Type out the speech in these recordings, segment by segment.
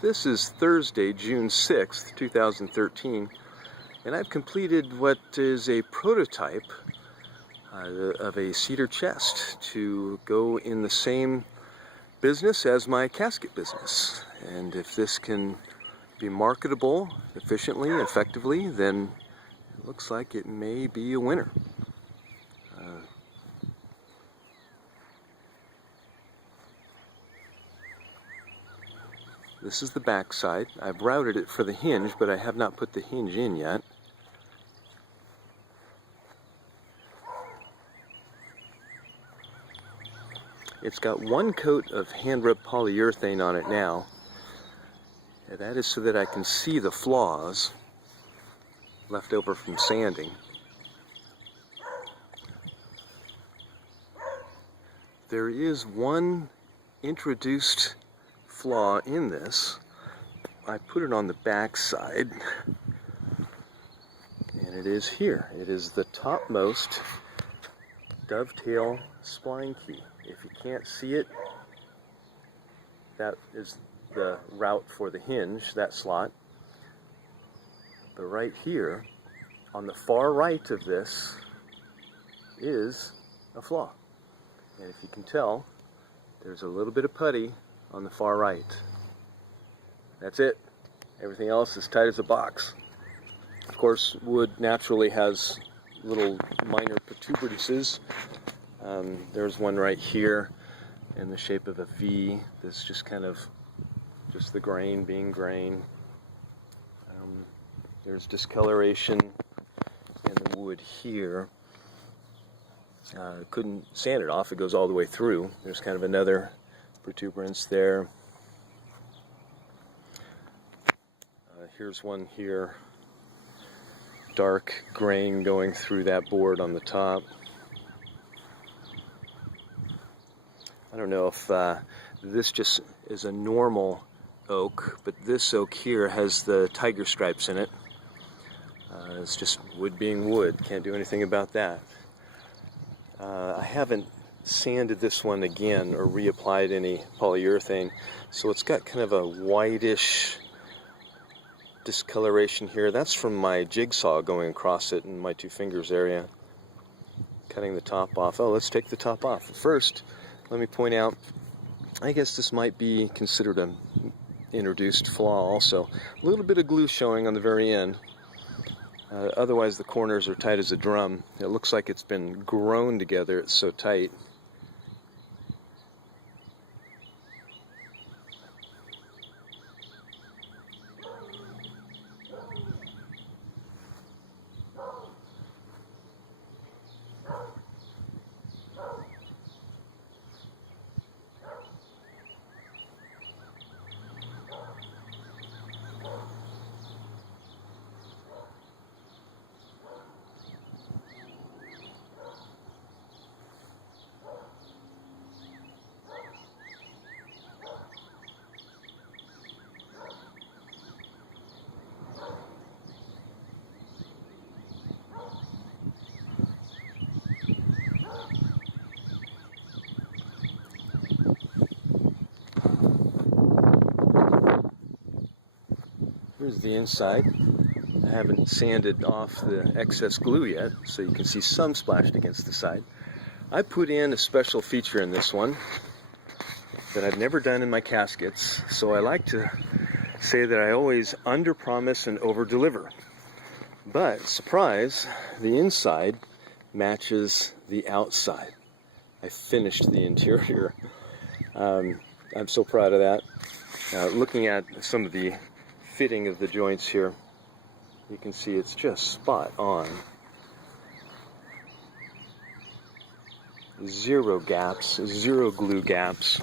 This is Thursday, June 6th, 2013, and I've completed what is a prototype of a cedar chest to go in the same business as my casket business. And if this can be marketable efficiently, effectively, then it looks like it may be a winner. This is the back side. I've routed it for the hinge, but I have not put the hinge in yet. It's got one coat of hand-rubbed polyurethane on it now. And that is so that I can see the flaws left over from sanding. There is one introduced flaw in this. I put it on the back side, and it is here. It is the topmost dovetail spline key. If you can't see it, that is the route for the hinge, that slot. But right here, on the far right of this, is a flaw. And if you can tell, there's a little bit of putty on the far right. That's it. Everything else is tight as a box. Of course, wood naturally has little minor protuberances. There's one right here in the shape of a V. That's just kind of just the grain being grain. There's discoloration in the wood here. Couldn't sand it off. It goes all the way through. There's kind of another protuberance there. Here's one here. Dark grain going through that board on the top. I don't know if this just is a normal oak, but this oak here has the tiger stripes in it. It's just wood being wood. Can't do anything about that. I haven't sanded this one again or reapplied any polyurethane, so it's got kind of a whitish discoloration here. That's from my jigsaw going across it in my two fingers area, cutting the top off. Oh, let's take the top off. First, let me point out, I guess this might be considered an introduced flaw also. A little bit of glue showing on the very end. Otherwise the corners are tight as a drum. It looks like it's been grown together, it's so tight. Here's the inside. I haven't sanded off the excess glue yet, so you can see some splashed against the side. I put in a special feature in this one that I've never done in my caskets, so I like to say that I always under-promise and over-deliver. But, surprise, the inside matches the outside. I finished the interior. I'm so proud of that. Looking at some of the fitting of the joints here, you can see it's just spot on. Zero gaps, zero glue gaps.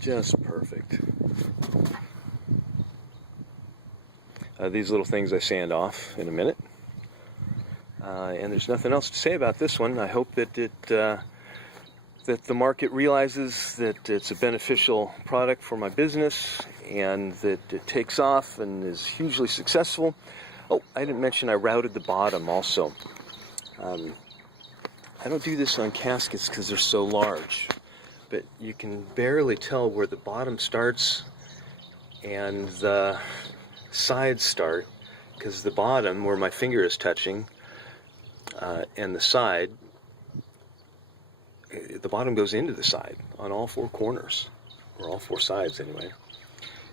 Just perfect. These little things I sand off in a minute. And there's nothing else to say about this one. I hope that that the market realizes that it's a beneficial product for my business and that it takes off and is hugely successful. Oh, I didn't mention I routed the bottom also. I don't do this on caskets because they're so large, but you can barely tell where the bottom starts and the sides start, because the bottom, where my finger is touching, and the side, the bottom goes into the side on all four corners, or all four sides anyway.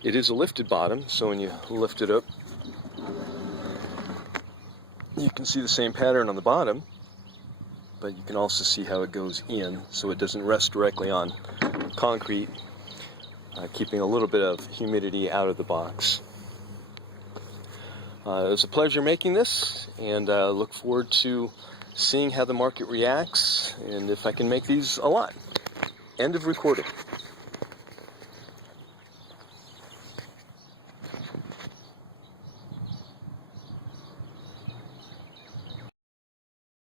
It is a lifted bottom, so when you lift it up, you can see the same pattern on the bottom, but you can also see how it goes in, so it doesn't rest directly on concrete, keeping a little bit of humidity out of the box. It was a pleasure making this, and look forward to seeing how the market reacts, and if I can make these a lot. End of recording.